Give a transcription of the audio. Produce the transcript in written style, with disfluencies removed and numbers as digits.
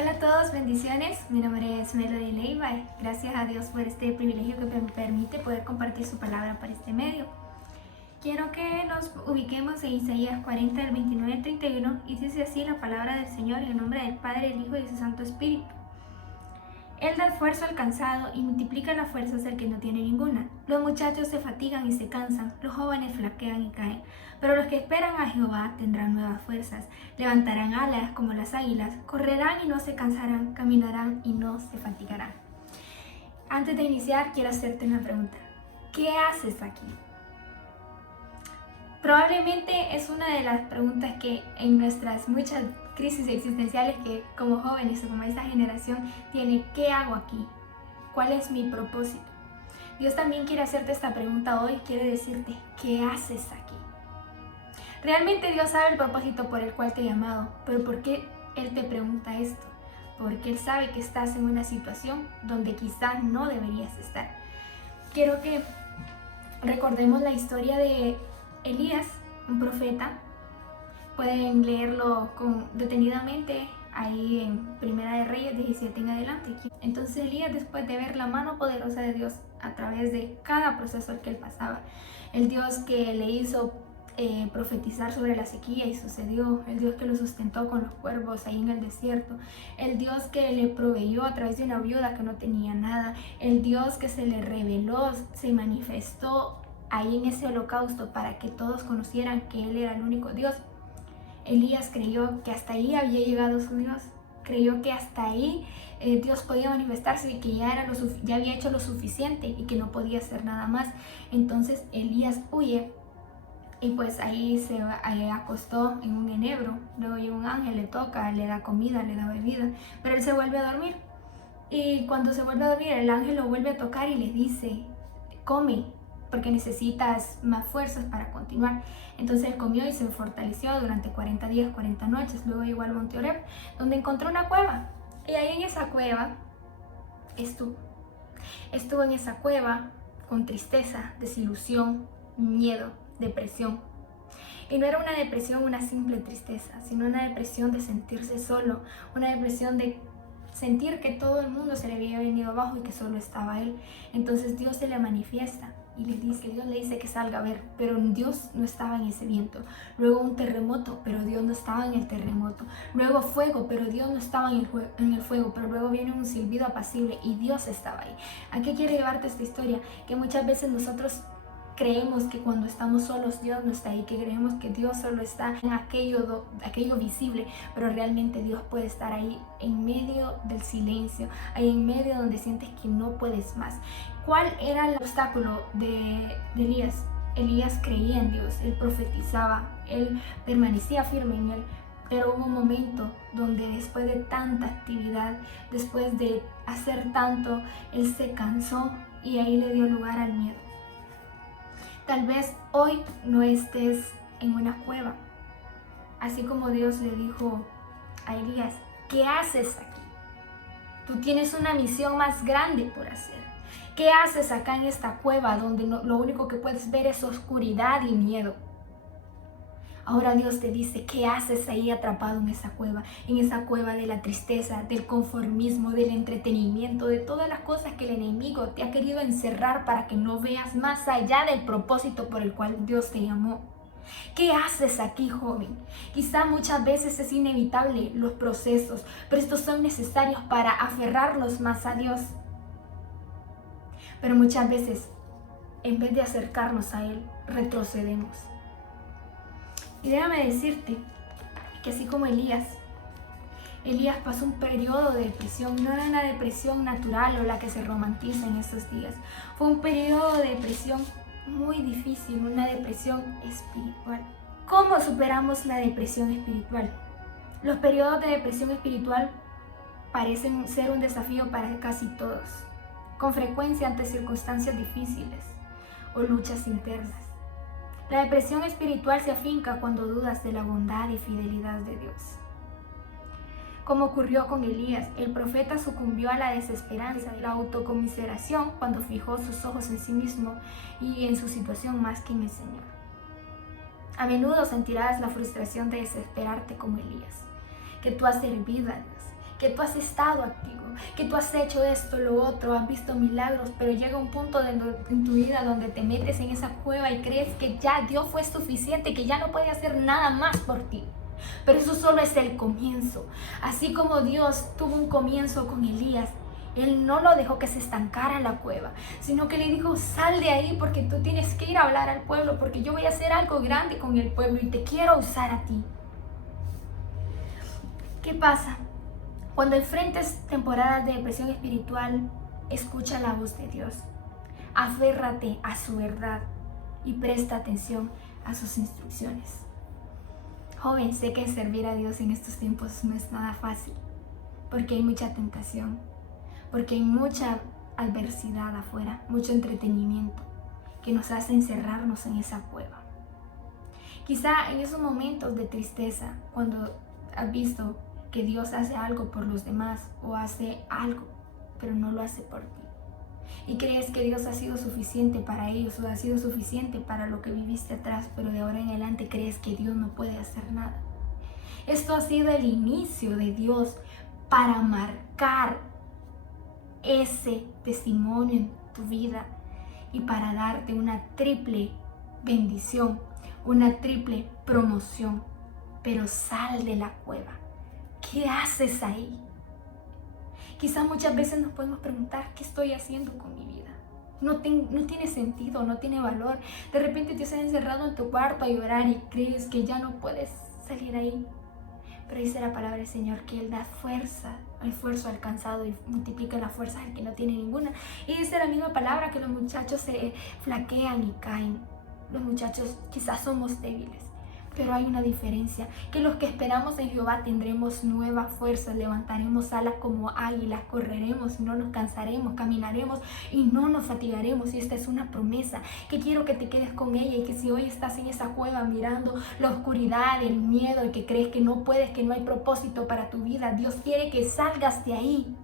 Hola a todos, bendiciones. Mi nombre es Melody Leiva. Gracias a Dios por este privilegio que me permite poder compartir su palabra para este medio. Quiero que nos ubiquemos en Isaías 40, del 29 al 31, y dice así la palabra del Señor en el nombre del Padre, del Hijo y de su Santo Espíritu. Él da esfuerzo al cansado y multiplica las fuerzas del que no tiene ninguna. Los muchachos se fatigan y se cansan, los jóvenes flaquean y caen. Pero los que esperan a Jehová tendrán nuevas fuerzas, levantarán alas como las águilas, correrán y no se cansarán, caminarán y no se fatigarán. Antes de iniciar, quiero hacerte una pregunta. ¿Qué haces aquí? Probablemente es una de las preguntas que en nuestras muchas crisis existenciales que como jóvenes o como esta generación tiene, ¿qué hago aquí? ¿Cuál es mi propósito? Dios también quiere hacerte esta pregunta hoy, quiere decirte, ¿qué haces aquí? Realmente Dios sabe el propósito por el cual te ha llamado, pero ¿por qué Él te pregunta esto? Porque Él sabe que estás en una situación donde quizás no deberías estar. Quiero que recordemos la historia de Elías, un profeta. Pueden leerlo detenidamente ahí en Primera de Reyes 17 en adelante. Entonces Elías, después de ver la mano poderosa de Dios a través de cada proceso al que él pasaba, el Dios que le hizo profetizar sobre la sequía y sucedió, el Dios que lo sustentó con los cuervos ahí en el desierto, el Dios que le proveyó a través de una viuda que no tenía nada, el Dios que se le reveló, se manifestó ahí en ese holocausto para que todos conocieran que Él era el único Dios. Elías creyó que hasta ahí había llegado su Dios, creyó que hasta ahí Dios podía manifestarse y que ya había hecho lo suficiente y que no podía hacer nada más. Entonces Elías huye y pues ahí se acostó en un enebro. Luego llega un ángel, le toca, le da comida, le da bebida, pero él se vuelve a dormir. Y cuando se vuelve a dormir, el ángel lo vuelve a tocar y le dice, come, porque necesitas más fuerzas para continuar. Entonces él comió y se fortaleció durante 40 días, 40 noches. Luego llegó al monte Oreb, donde encontró una cueva. Y ahí en esa cueva estuvo. Estuvo en esa cueva con tristeza, desilusión, miedo, depresión. Y no era una depresión, una simple tristeza, sino una depresión de sentirse solo, una depresión de sentir que todo el mundo se le había venido abajo y que solo estaba él. Entonces Dios se le manifiesta y Dios le dice que salga a ver, pero Dios no estaba en ese viento. Luego un terremoto, pero Dios no estaba en el terremoto. Luego fuego, pero Dios no estaba en el fuego. Pero luego viene un silbido apacible y Dios estaba ahí. ¿A qué quiere llevarte esta historia? Que muchas veces nosotros creemos que cuando estamos solos Dios no está ahí, que creemos que Dios solo está en aquello visible, pero realmente Dios puede estar ahí en medio del silencio, ahí en medio donde sientes que no puedes más. ¿Cuál era el obstáculo de Elías? Elías creía en Dios, él profetizaba, él permanecía firme en él, pero hubo un momento donde después de tanta actividad, después de hacer tanto, él se cansó y ahí le dio lugar al miedo. Tal vez hoy no estés en una cueva, así como Dios le dijo a Elías, ¿qué haces aquí? Tú tienes una misión más grande por hacer. ¿Qué haces acá en esta cueva donde lo único que puedes ver es oscuridad y miedo? Ahora Dios te dice, ¿qué haces ahí atrapado en esa cueva de la tristeza, del conformismo, del entretenimiento, de todas las cosas que el enemigo te ha querido encerrar para que no veas más allá del propósito por el cual Dios te llamó? ¿Qué haces aquí, joven? Quizá muchas veces es inevitable los procesos, pero estos son necesarios para aferrarnos más a Dios. Pero muchas veces, en vez de acercarnos a Él, retrocedemos. Y déjame decirte que así como Elías pasó un periodo de depresión. No era una depresión natural o la que se romantiza en estos días. Fue un periodo de depresión muy difícil, una depresión espiritual. ¿Cómo superamos la depresión espiritual? Los periodos de depresión espiritual parecen ser un desafío para casi todos, con frecuencia ante circunstancias difíciles o luchas internas. La depresión espiritual se afinca cuando dudas de la bondad y fidelidad de Dios. Como ocurrió con Elías, el profeta sucumbió a la desesperanza y la autocomiseración cuando fijó sus ojos en sí mismo y en su situación más que en el Señor. A menudo sentirás la frustración de desesperarte como Elías, que tú has servido a Dios, que tú has estado activo, que tú has hecho esto, lo otro, has visto milagros, pero llega un punto en tu vida donde te metes en esa cueva y crees que ya Dios fue suficiente, que ya no puede hacer nada más por ti. Pero eso solo es el comienzo. Así como Dios tuvo un comienzo con Elías, Él no lo dejó que se estancara en la cueva, sino que le dijo, sal de ahí porque tú tienes que ir a hablar al pueblo, porque yo voy a hacer algo grande con el pueblo y te quiero usar a ti. ¿Qué pasa? Cuando enfrentes temporadas de depresión espiritual, escucha la voz de Dios. Aférrate a su verdad y presta atención a sus instrucciones. Joven, sé que servir a Dios en estos tiempos no es nada fácil, porque hay mucha tentación, porque hay mucha adversidad afuera, mucho entretenimiento que nos hace encerrarnos en esa cueva. Quizá en esos momentos de tristeza, cuando has visto que Dios hace algo por los demás o hace algo, pero no lo hace por ti. Y crees que Dios ha sido suficiente para ellos o ha sido suficiente para lo que viviste atrás, pero de ahora en adelante crees que Dios no puede hacer nada. Esto ha sido el inicio de Dios para marcar ese testimonio en tu vida y para darte una triple bendición, una triple promoción. Pero sal de la cueva. ¿Qué haces ahí? Quizás muchas veces nos podemos preguntar, ¿qué estoy haciendo con mi vida? No tiene sentido, no tiene valor. De repente te has encerrado en tu cuarto a llorar y crees que ya no puedes salir ahí. Pero dice la palabra del Señor que Él da fuerza, esfuerzo al cansado y multiplica la fuerza al que no tiene ninguna. Y dice la misma palabra que los muchachos se flaquean y caen. Los muchachos quizás somos débiles. Pero hay una diferencia, que los que esperamos en Jehová tendremos nueva fuerza, levantaremos alas como águilas, correremos y no nos cansaremos, caminaremos y no nos fatigaremos. Y esta es una promesa que quiero que te quedes con ella, y que si hoy estás en esa cueva mirando la oscuridad, el miedo y que crees que no puedes, que no hay propósito para tu vida, Dios quiere que salgas de ahí.